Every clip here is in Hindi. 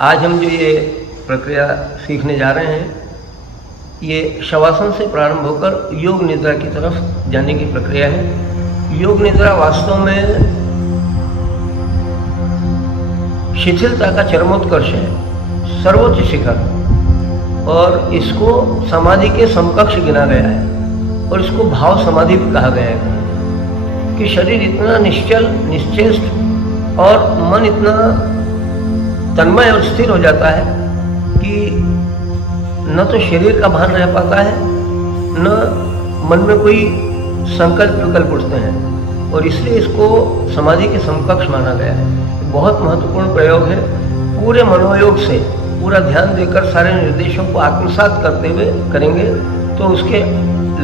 आज हम जो ये प्रक्रिया सीखने जा रहे हैं, ये शवासन से प्रारंभ होकर योग निद्रा की तरफ जाने की प्रक्रिया है। योग निद्रा वास्तव में शिथिलता का चरमोत्कर्ष है, सर्वोच्च शिखर, और इसको समाधि के समकक्ष गिना गया है और इसको भाव समाधि भी कहा गया है कि शरीर इतना निश्चल, निश्चेष्ट और मन इतना तन्मय और स्थिर हो जाता है कि न तो शरीर का भान रह पाता है, न मन में कोई संकल्प विकल्प उठते हैं, और इसलिए इसको समाधि के समकक्ष माना गया है। बहुत महत्वपूर्ण प्रयोग है। पूरे मनोयोग से पूरा ध्यान देकर सारे निर्देशों को आत्मसात करते हुए करेंगे तो उसके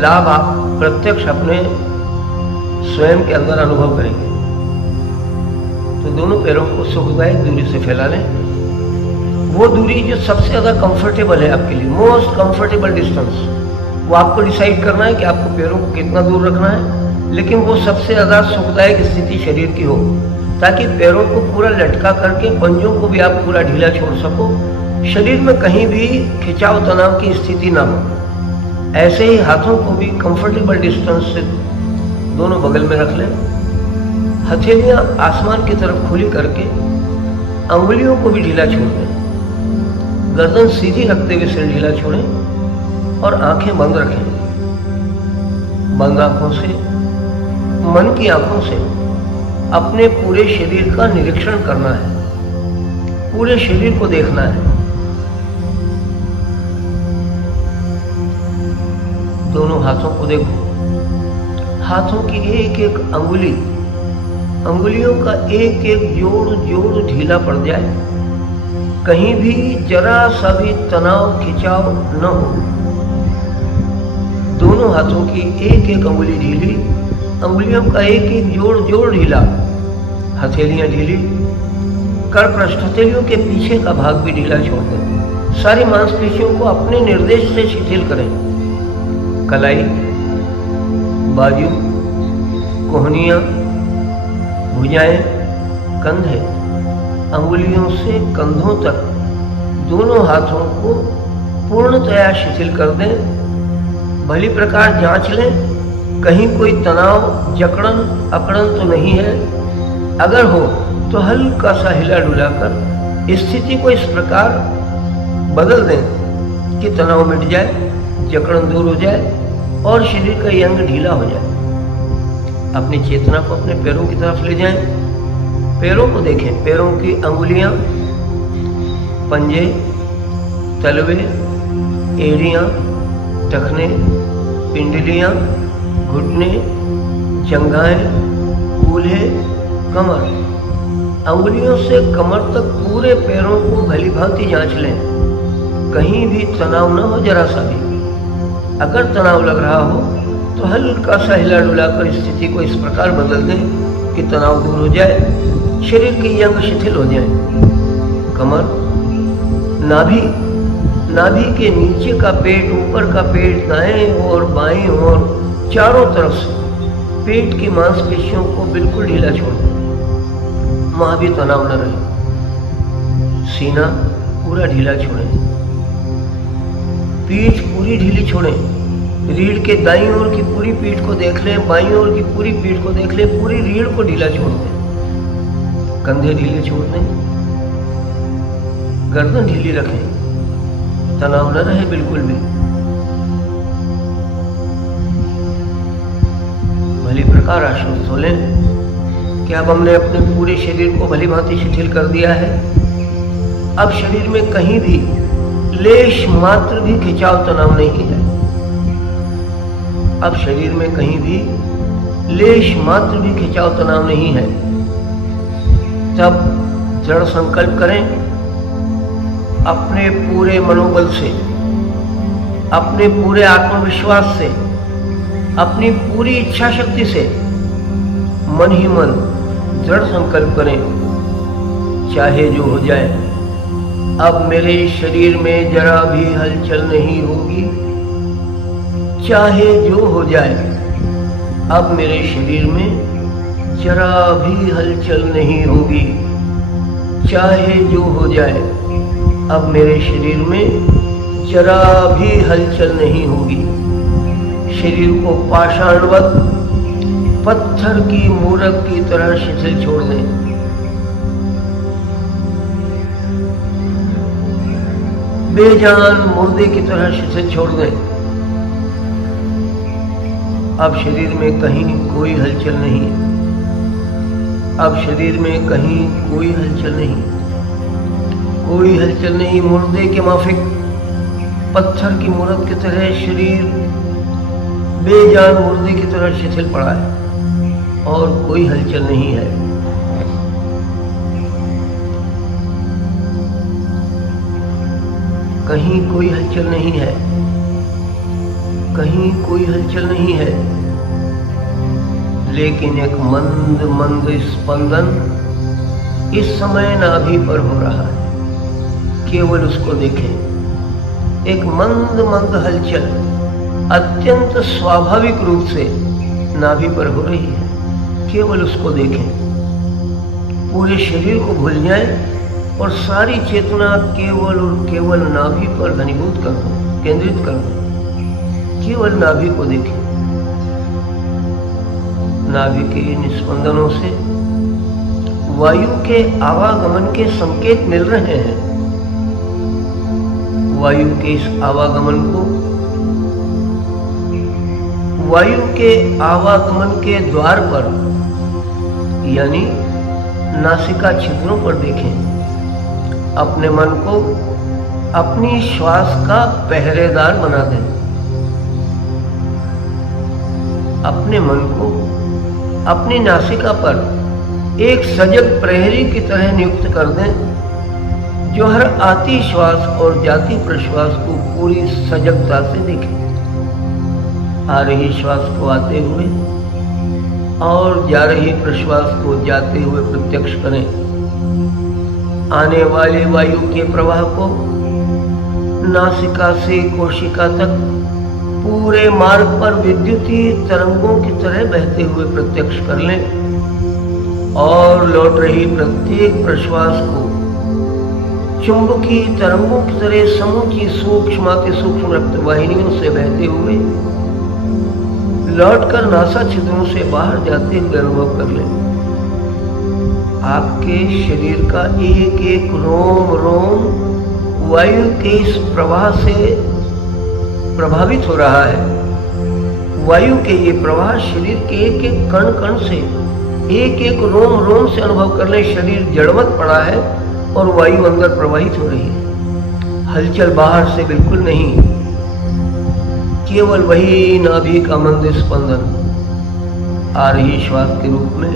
लाभ आप प्रत्यक्ष अपने स्वयं के अंदर अनुभव करेंगे। तो दोनों पैरों को सुखदायक दूरी से फैला लें, वो दूरी जो सबसे ज़्यादा कंफर्टेबल है आपके लिए, मोस्ट कंफर्टेबल डिस्टेंस, वो आपको डिसाइड करना है कि आपको पैरों को कितना दूर रखना है, लेकिन वो सबसे ज़्यादा सुखदायक स्थिति शरीर की हो, ताकि पैरों को पूरा लटका करके पंजों को भी आप पूरा ढीला छोड़ सको, शरीर में कहीं भी खिंचाव तनाव की स्थिति ना हो। ऐसे ही हाथों को भी कंफर्टेबल डिस्टेंस से दोनों बगल में रख लें। हथेलियां आसमान की तरफ खुली करके अंगुलियों को भी ढीला छोड़ दें। गर्दन सीधी रखते हुए सिर ढीला छोड़ें और आंखें बंद रखें। बंद आंखों से, मन की आंखों से अपने पूरे शरीर का निरीक्षण करना है, पूरे शरीर को देखना है। दोनों हाथों को देखो। हाथों की एक एक अंगुलियों का एक एक जोड़ ढीला पड़ जाए, कहीं भी जरा सा भी तनाव खिंचाव न हो। दोनों हाथों की एक एक अंगुली ढीली, अंगुलियों का एक एक जोड़ ढीला, हथेलियां ढीली, कर पृष्ठ हथेलियों के पीछे का भाग भी ढीला छोड़ दें। सारी मांसपेशियों को अपने निर्देश से शिथिल करें। कलाई, बाजू, कोहनियां, भुजाएं, कंधे, अंगुलियों से कंधों तक दोनों हाथों को पूर्णतया शिथिल कर दें। भली प्रकार जांच लें कहीं कोई तनाव, जकड़न, अकड़न तो नहीं है। अगर हो तो हल्का सा हिला डुला कर स्थिति को इस प्रकार बदल दें कि तनाव मिट जाए, जकड़न दूर हो जाए और शरीर का ये अंग ढीला हो जाए। अपनी चेतना को अपने पैरों की तरफ ले जाएं। पैरों को देखें। पैरों की अंगुलियां, पंजे, तलवे, एड़ियां, टखने, पिंडलियां, घुटने, जंघाएं, कूल्हे, कमर। अंगुलियों से कमर तक पूरे पैरों को भली भांति जांच लें, कहीं भी तनाव न हो जरा सा भी। अगर तनाव लग रहा हो तो हल्का सा हिला डुला कर स्थिति को इस प्रकार बदल दें कि तनाव दूर हो जाए, शरीर के अंग शिथिल हो जाए। कमर, नाभि के नीचे का पेट, ऊपर का पेट, दाएं और बाएं और चारों तरफ से पेट की मांसपेशियों को बिल्कुल ढीला छोड़ दें, वहां भी तनाव न रहे। सीना पूरा ढीला छोड़ें। पीठ पूरी ढीली छोड़ें। रीढ़ के दाईं ओर की पूरी पीठ को देख लें, बाईं ओर की पूरी पीठ को देख लें, पूरी रीढ़ को ढीला छोड़ दें। कंधे ढीले छोड़ दें। गर्दन ढीली रखें, तनाव न रहे बिल्कुल भी। भली प्रकार आश्वस्त हो लें कि अब हमने अपने पूरे शरीर को भली भांति शिथिल कर दिया है। अब शरीर में कहीं भी लेश मात्र भी खिंचाव तनाव नहीं है। अब शरीर में कहीं भी लेश मात्र भी खिंचाव तनाव नहीं है। तब दृढ़ संकल्प करें, अपने पूरे मनोबल से, अपने पूरे आत्मविश्वास से, अपनी पूरी इच्छा शक्ति से मन ही मन दृढ़ संकल्प करें, चाहे जो हो जाए, अब मेरे शरीर में जरा भी हलचल नहीं होगी। चाहे जो हो जाए, अब मेरे शरीर में जरा भी हलचल नहीं होगी। चाहे जो हो जाए, अब मेरे शरीर में जरा भी हलचल नहीं होगी। शरीर को पाषाणवत पत्थर की मूरत की तरह शिथिल छोड़ दें। बेजान मुर्दे की तरह शिथिल छोड़ दें। अब शरीर में कहीं कोई हलचल नहीं। अब शरीर में कहीं कोई हलचल नहीं, कोई हलचल नहीं। मुर्दे के माफिक पत्थर की मूरत की तरह शरीर बेजान मुर्दे की तरह शिथिल पड़ा है और कोई हलचल नहीं है। कहीं कोई हलचल नहीं है, कहीं कोई हलचल नहीं है। लेकिन एक मंद मंद स्पंदन इस समय नाभि पर हो रहा है। केवल उसको देखें। एक मंद मंद हलचल अत्यंत स्वाभाविक रूप से नाभि पर हो रही है। केवल उसको देखें। पूरे शरीर को भूल जाएं और सारी चेतना केवल और केवल नाभि पर घनीभूत कर दो, केंद्रित कर दो। केवल नाभि को देखें। नाभि के इन स्पंदनों से वायु के आवागमन के संकेत मिल रहे हैं। वायु के इस आवागमन को वायु के आवागमन के द्वार पर यानी नासिका छिद्रों पर देखें। अपने मन को अपनी श्वास का पहरेदार बना दें। अपने मन को अपनी नासिका पर एक सजग प्रहरी की तरह नियुक्त कर दें, जो हर आती श्वास और जाती प्रश्वास को पूरी सजगता से देखे। आ रही श्वास को आते हुए और जा रही प्रश्वास को जाते हुए प्रत्यक्ष करें। आने वाले वायु के प्रवाह को नासिका से कोशिका तक पूरे मार्ग पर विद्युतीय तरंगों की तरह बहते हुए प्रत्यक्ष कर लें और लौट रही प्रत्येक प्रश्वास को चुंबकीय तरंगों की तरह समूची सूक्ष्माति सूक्ष्म रक्त वाहिनियों से बहते हुए लौटकर नासा छिद्रों से बाहर जाते हुए अनुभव कर लें। आपके शरीर का एक एक रोम रोम वायु के इस प्रवाह से प्रभावित हो रहा है। वायु के ये प्रवाह शरीर के एक एक कण कण से, एक एक रोम रोम से अनुभव कर ले। शरीर जड़वत पड़ा है और वायु अंदर प्रवाहित हो रही है। हलचल बाहर से बिल्कुल नहीं, केवल वही नाभि का मंद स्पंदन। आ रही श्वास के रूप में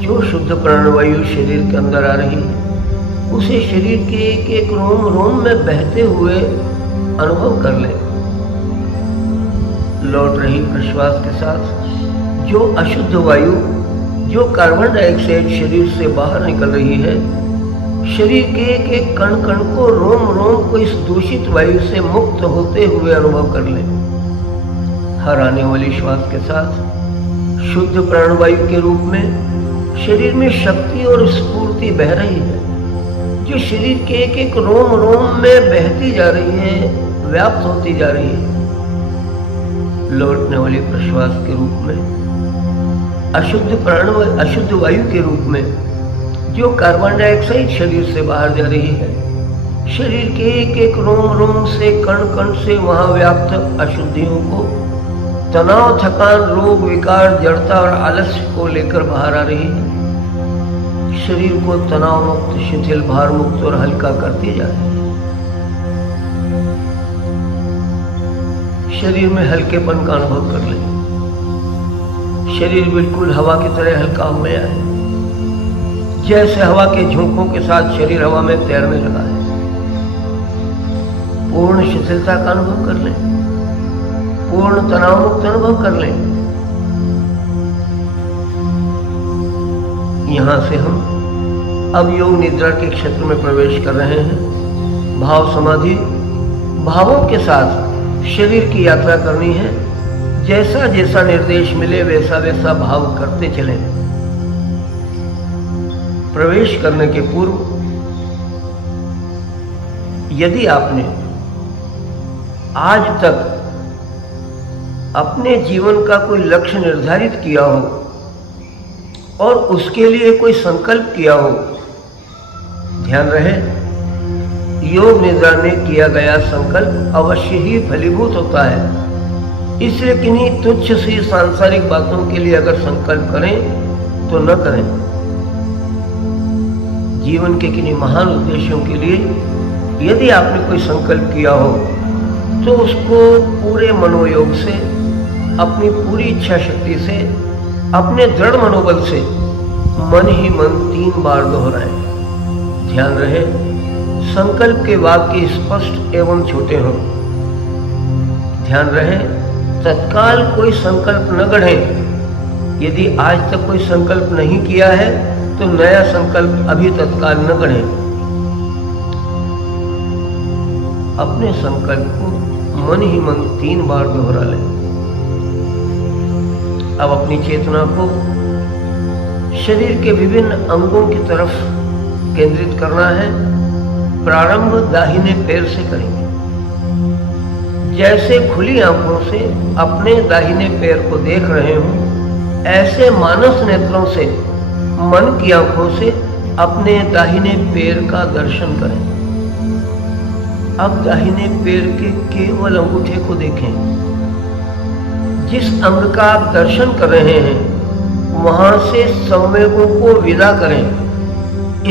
जो शुद्ध प्राणवायु शरीर के अंदर आ रही है, उसे शरीर के एक एक रोम रोम में बहते हुए अनुभव कर लें। लौट रही प्रश्वास के साथ जो अशुद्ध वायु, जो कार्बन डाइऑक्साइड शरीर से बाहर निकल रही है, शरीर के एक एक कण कण को, रोम रोम को इस दूषित वायु से मुक्त होते हुए अनुभव कर लें। हर आने वाली श्वास के साथ शुद्ध प्राणवायु के रूप में शरीर में शक्ति और स्फूर्ति बह रही है, जो शरीर के एक एक रोम रोम में बहती जा रही है, व्याप्त होती जा रही है। लौटने वाली प्रश्वास के रूप में अशुद्ध वायु के रूप में जो कार्बन डाइऑक्साइड शरीर से बाहर जा रही है, शरीर के एक एक रोम रोम से, कण कण से वहां व्याप्त अशुद्धियों को, तनाव, थकान, रोग, विकार, जड़ता और आलस्य को लेकर बाहर आ रही है। शरीर को तनाव मुक्त, शिथिल, भार मुक्त और हल्का करती जा रही है। शरीर में हल्केपन का अनुभव कर ले। शरीर बिल्कुल हवा की तरह हल्का हो गया है, जैसे हवा के झोंकों के साथ शरीर हवा में तैरने लगा है। पूर्ण शिथिलता का अनुभव कर लें, पूर्ण तनाव मुक्त अनुभव कर लें। यहां से हम अब योग निद्रा के क्षेत्र में प्रवेश कर रहे हैं। भाव समाधि भावों के साथ शरीर की यात्रा करनी है। जैसा जैसा निर्देश मिले वैसा वैसा भाव करते चलें। प्रवेश करने के पूर्व यदि आपने आज तक अपने जीवन का कोई लक्ष्य निर्धारित किया हो और उसके लिए कोई संकल्प किया हो, ध्यान रहे योग निद्रा में किया गया संकल्प अवश्य ही फलीभूत होता है। इसलिए किन्हीं तुच्छ सी सांसारिक बातों के लिए अगर संकल्प करें तो न करें। जीवन के किन्हीं महान उद्देश्यों के लिए यदि आपने कोई संकल्प किया हो तो उसको पूरे मनोयोग से, अपनी पूरी इच्छा शक्ति से, अपने दृढ़ मनोबल से मन ही मन 3 बार दोहराएं। ध्यान रहे संकल्प के वाक्य स्पष्ट एवं छोटे हों। ध्यान रहे तत्काल कोई संकल्प न गढ़ें। यदि आज तक कोई संकल्प नहीं किया है तो नया संकल्प अभी तत्काल न गढ़ें। अपने संकल्प को मन ही मन 3 बार दोहरा लें। अब अपनी चेतना को शरीर के विभिन्न अंगों की तरफ केंद्रित करना है। प्रारंभ दाहिने पैर से करेंगे। जैसे खुली आंखों से अपने दाहिने पैर को देख रहे हो, ऐसे मानस नेत्रों से, मन की आंखों से अपने दाहिने पैर का दर्शन करें। अब दाहिने पैर के केवल अंगूठे को देखें। जिस अंग का आप दर्शन कर रहे हैं वहां से संवेगों को विदा करें,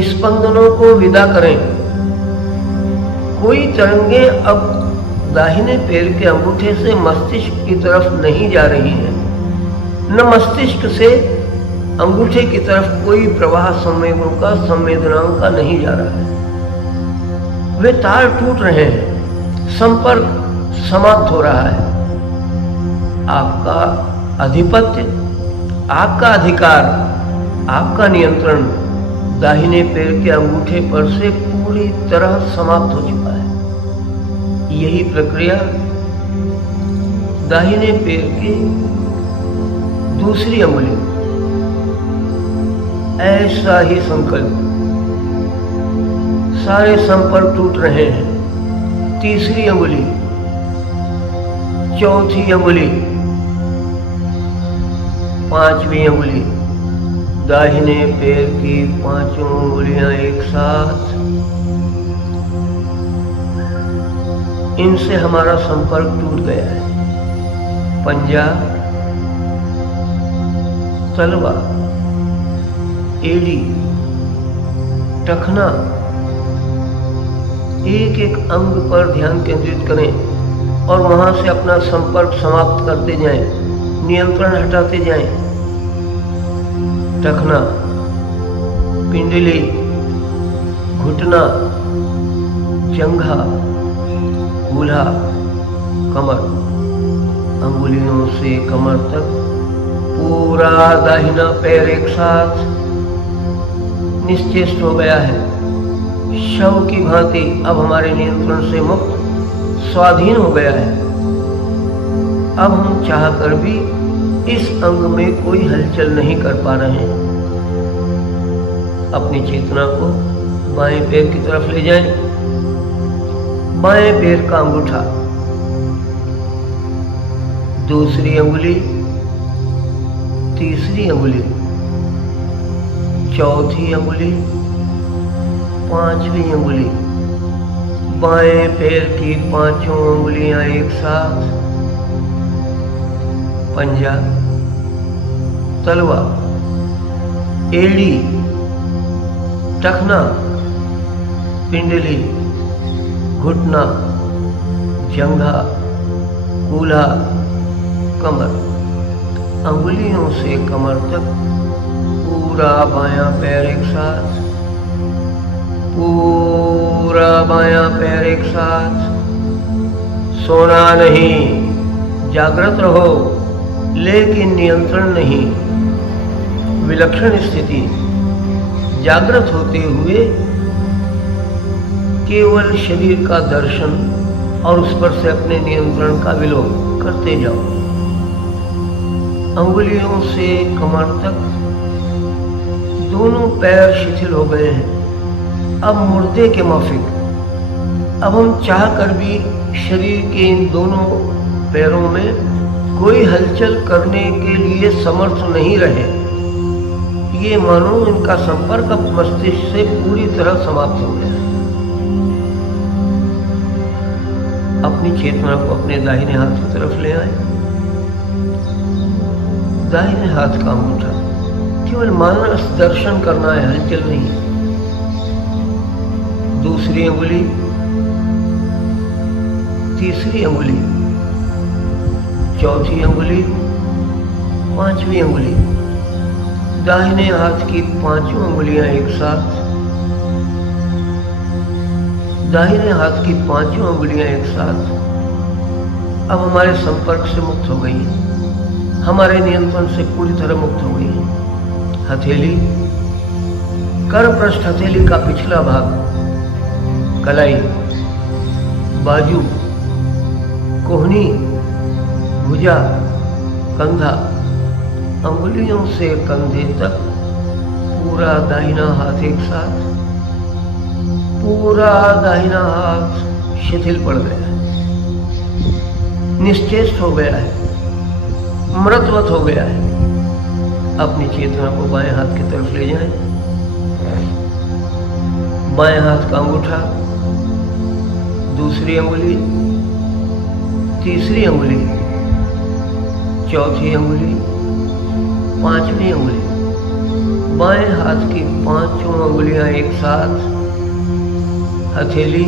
स्पंदनों को विदा करें। कोई तरंगे अब दाहिने पैर के अंगूठे से मस्तिष्क की तरफ नहीं जा रही हैं, न मस्तिष्क से अंगूठे की तरफ कोई प्रवाह संवेगों का, संवेदनाओं का नहीं जा रहा है। वे तार टूट रहे हैं, संपर्क समाप्त हो रहा है। आपका आधिपत्य, आपका अधिकार, आपका नियंत्रण दाहिने पैर के अंगूठे पर से पूरी तरह समाप्त हो चुका है। यही प्रक्रिया दाहिने पैर की दूसरी अंगुली, ऐसा ही संकल्प। सारे संपर्क टूट रहे हैं। तीसरी अंगुली, चौथी अंगुली, पांचवी अंगुली, दाहिने पैर की 5 अंगुलियां एक साथ। इनसे हमारा संपर्क टूट गया है। पंजा, तलवा, एड़ी, टखना, एक एक अंग पर ध्यान केंद्रित करें और वहां से अपना संपर्क समाप्त करते जाएं, नियंत्रण हटाते जाएं। टखना, पिंडली, घुटना, जंघा, कूल्हा, कमर, अंगुलियों से कमर तक पूरा दाहिना पैर एक साथ निश्चेष्ट हो गया है। शव की भांति अब हमारे नियंत्रण से मुक्त, स्वाधीन हो गया है। अब हम चाहकर भी इस अंग में कोई हलचल नहीं कर पा रहे हैं। अपनी चेतना को बाएं पैर की तरफ ले जाएं। बाएं पैर का अंगूठा, दूसरी अंगुली, तीसरी अंगुली, चौथी अंगुली, पांचवी अंगुली, बाएं पैर की 5 अंगुलियां एक साथ। पंजा, तलवा, एड़ी, टखना, पिंडली, घुटना, जंघा, कूल्हा, कमर, अंगुलियों से कमर तक पूरा बायां पैर एक साथ, पूरा बायां पैर एक साथ। सोना नहीं, जागृत रहो लेकिन नियंत्रण नहीं। विलक्षण स्थिति, जागृत होते हुए केवल शरीर का दर्शन और उस पर से अपने नियंत्रण का विलोप करते जाओ। अंगुलियों से कमर तक दोनों पैर शिथिल हो गए हैं। अब मुर्दे के माफिक अब हम चाह कर भी शरीर के इन दोनों पैरों में कोई हलचल करने के लिए समर्थ नहीं रहे। ये मानो इनका संपर्क अब मस्तिष्क से पूरी तरह समाप्त हो गया। अपनी चेतना को अपने दाहिने हाथ की तरफ ले आए। दाहिने हाथ का अंगूठा केवल मानस दर्शन करना है, हलचल नहीं। दूसरी अंगुली, तीसरी अंगुली, चौथी अंगुली, पांचवी अंगुली। दाहिने हाथ की पांचों अंगुलियां एक साथ, दाहिने हाथ की पांचों अंगुलियां एक साथ अब हमारे संपर्क से मुक्त हो गई, हमारे नियंत्रण से पूरी तरह मुक्त हो गई। हथेली, कर पृष्ठ हथेली का पिछला भाग, कलाई, बाजू, कोहनी, भुजा, कंधा, अंगुलियों से कंधे तक पूरा दाहिना हाथ एक साथ, पूरा दाहिना हाथ शिथिल पड़ गया है, निश्चेष्ट हो गया है, मृतवत हो गया है। अपनी चेतना को बाएं हाथ की तरफ ले जाएं। बाएं हाथ का अंगूठा, दूसरी अंगुली, तीसरी अंगुली, चौथी अंगुली, पांचवी अंगुली। बाएं हाथ की पांचों अंगुलियां एक साथ, हथेली,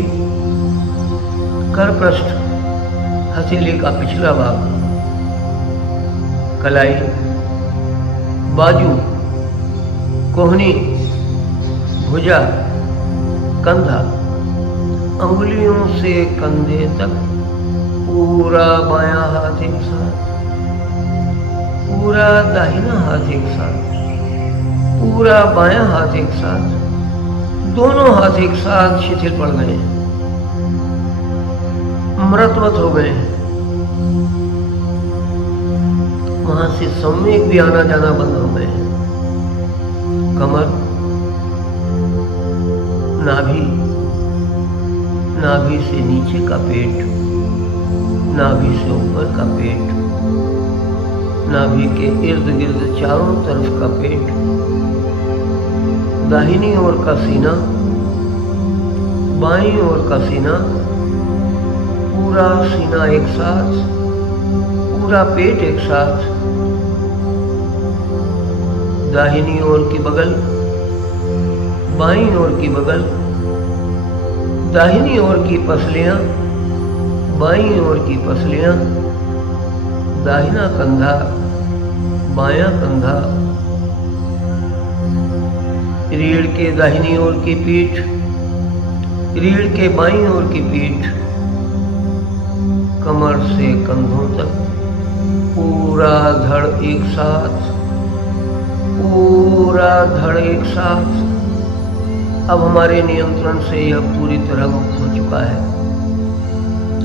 कर पृष्ठ हथेली का पिछला भाग, कलाई, बाजू, कोहनी, भुजा, कंधा, अंगुलियों से कंधे तक पूरा बायां हाथ एक साथ, पूरा दाहिना हाथ एक साथ, पूरा बायां हाथ एक साथ, दोनों हाथ एक साथ शिथिल पड़ गए, मृतवत हो गए। वहां से सम्यक भी आना जाना बंद हो गए। कमर, नाभि, नाभि से नीचे का पेट, नाभि से ऊपर का पेट, नाभि के इर्द गिर्द चारों तरफ का पेट, दाहिनी ओर का सीना, बाईं ओर का सीना, पूरा सीना एक साथ, पूरा पेट एक साथ, दाहिनी ओर की बगल, बाईं ओर की बगल, दाहिनी ओर की पसलियां, बाईं ओर की पसलियां, दाहिना कंधा, बायां कंधा, रीढ़ के दाहिनी ओर की पीठ, रीढ़ के बाईं ओर की पीठ, कमर से कंधों तक पूरा धड़ एक साथ, पूरा धड़ एक साथ। अब हमारे नियंत्रण से यह पूरी तरह मुक्त हो चुका है।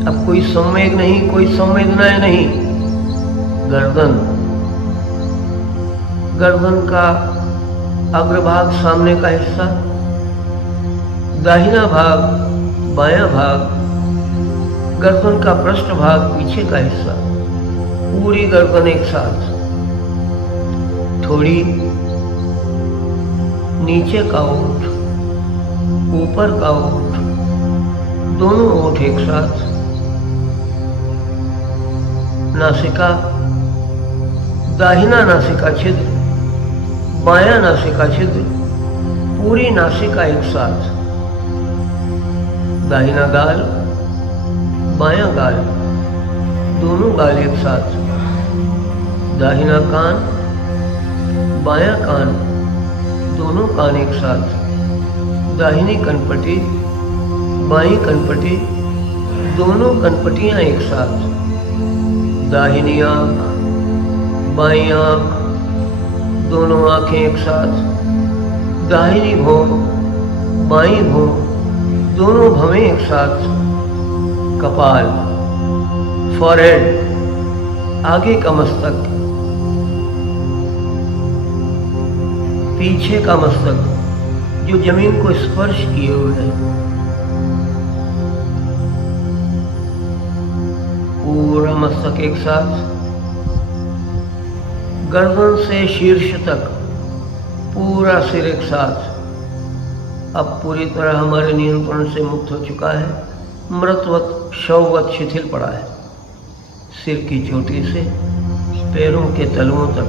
अब कोई संवेग नहीं, कोई संवेदनाएं नहीं। गर्दन, गर्दन का अग्रभाग सामने का हिस्सा, दाहिना भाग, बायां भाग, गर्दन का पृष्ठ भाग, पीछे का हिस्सा, पूरी गर्दन एक साथ, थोड़ी, नीचे का ओठ, ऊपर का ओठ, दोनों ओठ एक साथ, नासिका, दाहिना नासिका छिद्र, बायां नासिका छिद्र, पूरी नासिका एक साथ, दाहिना गाल, बायां गाल, दोनों गाल एक साथ, दाहिना कान, बायां कान, दोनों कान एक साथ, दाहिनी कनपटी, बाईं कनपटी, दोनों कनपटियां एक साथ, दाहिनी आंख, बाईं आंख, दोनों आंखें एक साथ, दाहिनी भौं, बाईं भौं, दोनों भवें एक साथ, कपाल, फॉरहेड, आगे का मस्तक, पीछे का मस्तक जो जमीन को स्पर्श किए हुए है, पूरा मस्तक एक साथ, गर्दन से शीर्ष तक पूरा सिर एक साथ अब पूरी तरह हमारे नियंत्रण से मुक्त हो चुका है। मृतवत शववत शिथिल पड़ा है। सिर की चोटी से पैरों के तलुओं तक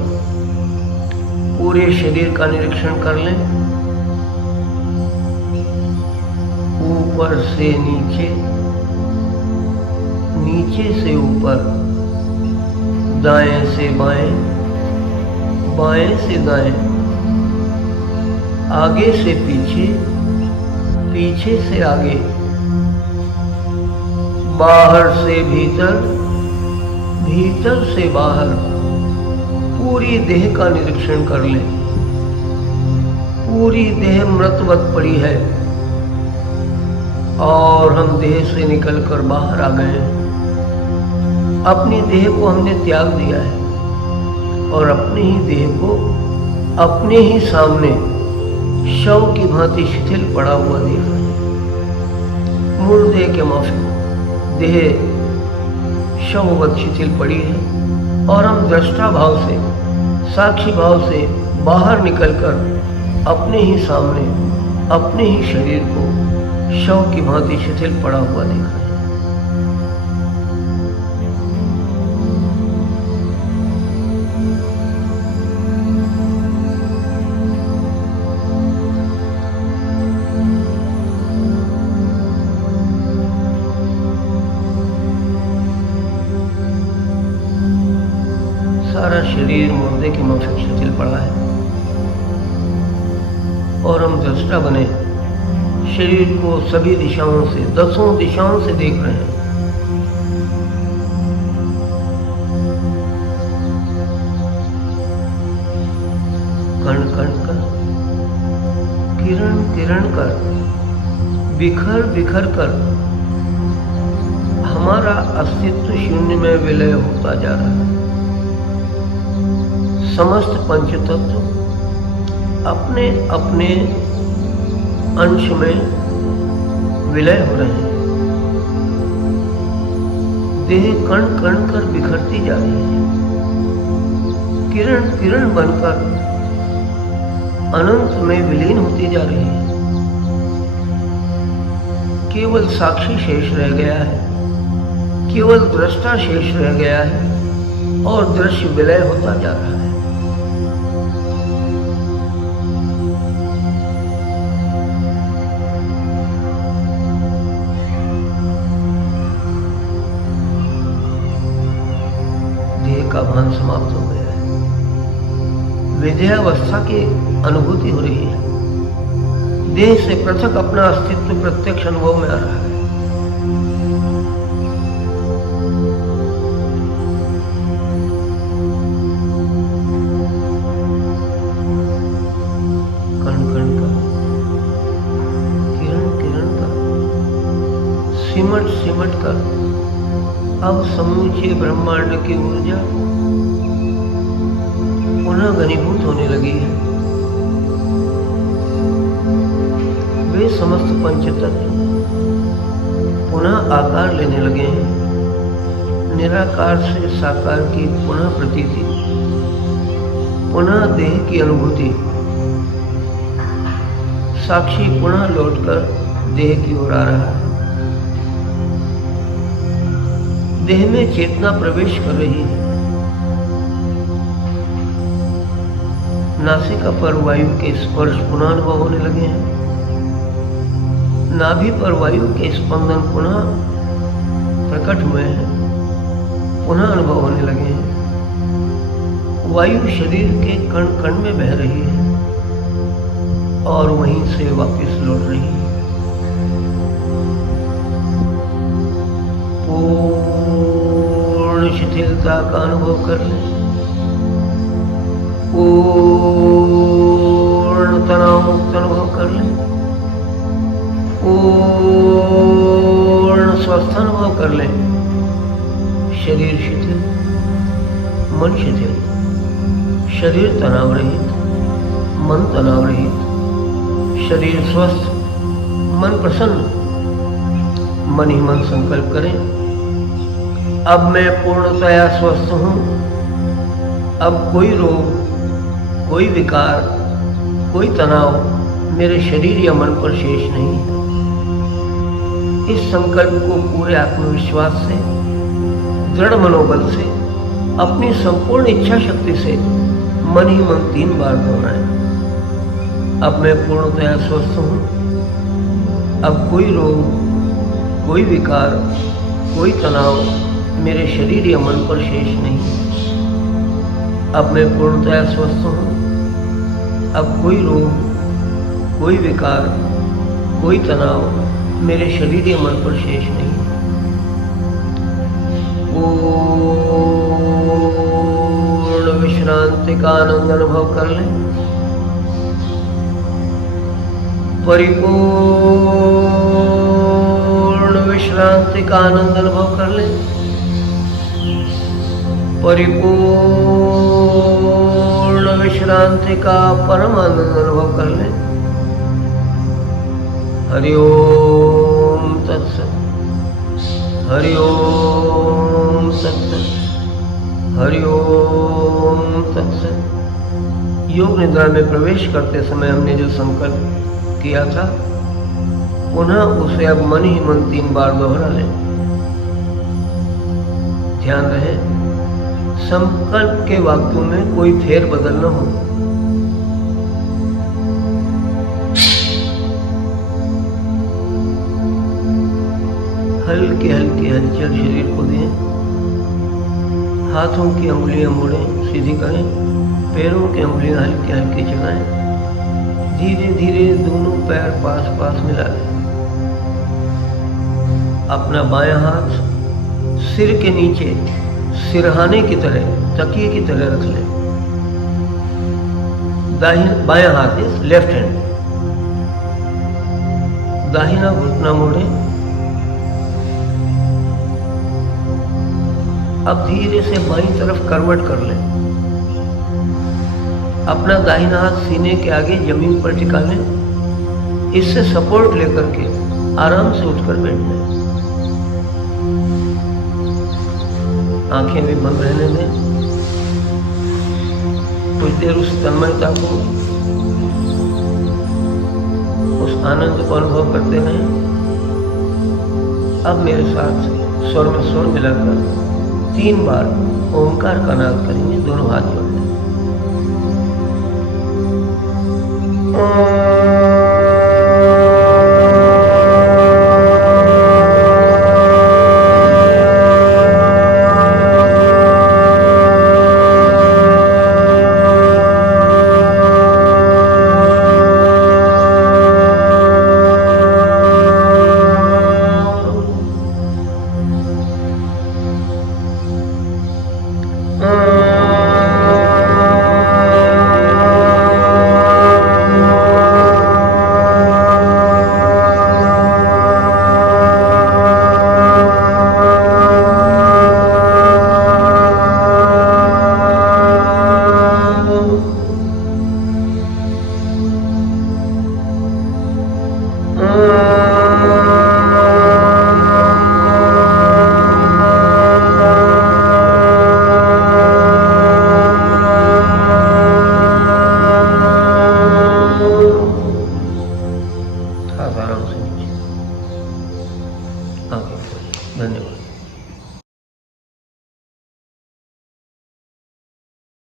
पूरे शरीर का निरीक्षण कर लें। ऊपर से नीचे, नीचे से ऊपर, दाएं से बाएं, बाएं से दाएं, आगे से पीछे, पीछे से आगे, बाहर से भीतर, भीतर से बाहर पूरी देह का निरीक्षण कर लें। पूरी देह मृतवत पड़ी है और हम देह से निकलकर बाहर आ गए हैं। अपनी देह को हमने त्याग दिया है और अपनी ही देह को अपने ही सामने शव की भांति शिथिल पड़ा हुआ देखा है। मुर्दे के माफिक देह शववत शिथिल पड़ी है और हम दृष्टा भाव से, साक्षी भाव से बाहर निकलकर अपने ही सामने अपने ही शरीर को शव की भांति शिथिल पड़ा हुआ देखा है। सारा शरीर मुर्दे की माफिक शिथिल पड़ा है और हम दृष्टा बने शरीर को सभी दिशाओं से, 10 दिशाओं से देख रहे हैं। कण कण कर, किरण किरण कर, बिखर बिखर कर हमारा अस्तित्व शून्य में विलय होता जा रहा है। समस्त पंचतत्व अपने अपने अंश में विलय हो रहे हैं। देह कण कण कर बिखरती जा रही है, किरण किरण बनकर अनंत में विलीन होती जा रही है। केवल साक्षी शेष रह गया है, केवल दृष्टा शेष रह गया है और दृश्य विलय होता जा रहा है। का भान समाप्त हो गया है। विदेहावस्था की अनुभूति हो रही है। देह से पृथक अपना अस्तित्व प्रत्यक्ष अनुभव में आ रहा है। कण कण का, किरण किरण का सिमट सिमट कर अब समूचे ब्रह्मांड की ऊर्जा पुनः घनीभूत होने लगी है। वे समस्त पंचतत्व पुनः आकार लेने लगे हैं। निराकार से साकार की पुनः प्रतीति, पुनः देह की अनुभूति। साक्षी पुनः लौटकर देह की ओर आ रहा है। देह में चेतना प्रवेश कर रही है। नासिका पर वायु के स्पर्श पुनः अनुभव होने लगे हैं। नाभि पर वायु के स्पंदन पुनः प्रकट हुए हैं, पुनः अनुभव होने लगे हैं। वायु शरीर के कण कण में बह रही है और वहीं से वापस लौट रही है। पूर्ण शिथिलता का अनुभव कर लें। पूर्ण तनाव मुक्त अनुभव कर लें। पूर्ण स्वस्थ अनुभव कर लें। शरीर शिथिल, मन शिथिल, शरीर तनाव रहित, मन तनाव रहित, शरीर स्वस्थ, मन प्रसन्न। मन ही मन संकल्प करें, अब मैं पूर्णतया स्वस्थ हूँ। अब कोई रोग, कोई विकार, कोई तनाव मेरे शरीर या मन पर शेष नहीं है। इस संकल्प को पूरे आत्मविश्वास से, दृढ़ मनोबल से, अपनी संपूर्ण इच्छा शक्ति से मन ही मन 3 बार दोहराएं। अब मैं पूर्णतया स्वस्थ हूँ। अब कोई रोग, कोई विकार, कोई तनाव मेरे शरीर या मन पर शेष नहीं है। अब मैं पूर्णतया स्वस्थ हूँ। अब कोई रोग, कोई विकार, कोई तनाव मेरे शरीर या मन पर शेष नहीं है। पूर्ण विश्रांति का आनंद अनुभव कर लें। परिपूर्ण विश्रांति का आनंद अनुभव कर लें। परिपूर्ण विश्रांति का परम आनंद अनुभव कर लें। हरि ओम तत्सत। हरि ओम तत्सत। हरि ओम तत्सत। योग निद्रा में प्रवेश करते समय हमने जो संकल्प किया था, पुनः उसे अब मन ही मन 3 बार दोहरा लें। ध्यान रहे, संकल्प के वाक्यों में कोई फेरबदल न हो। हल्की हल्की हलचल शरीर को दें। हाथों की अंगुलियां मोड़ें, सीधी करें। पैरों की अंगुलियां हल्की हल्की चलाएं। धीरे धीरे दोनों पैर पास पास मिला लें। अपना बायां हाथ सिर के नीचे सिरहाने की तरह, तकिए की तरह रख लें। बायां हाथ इज लेफ्ट हैंड। दाहिना घुटना मोड़ें। अब धीरे से बाईं तरफ करवट कर लें। अपना दाहिना हाथ सीने के आगे जमीन पर टिका लें। इससे सपोर्ट लेकर के आराम से उठकर बैठ लें। आंखें भी बंद रहने दें। कुछ देर उस तन्मयता को, उस आनंद को अनुभव करते रहें। अब मेरे साथ स्वर में स्वर मिलाकर 3 बार ओंकार का नाद करेंगे। दोनों हाथ जोड़ लें। आराम से नीचे। धन्यवाद।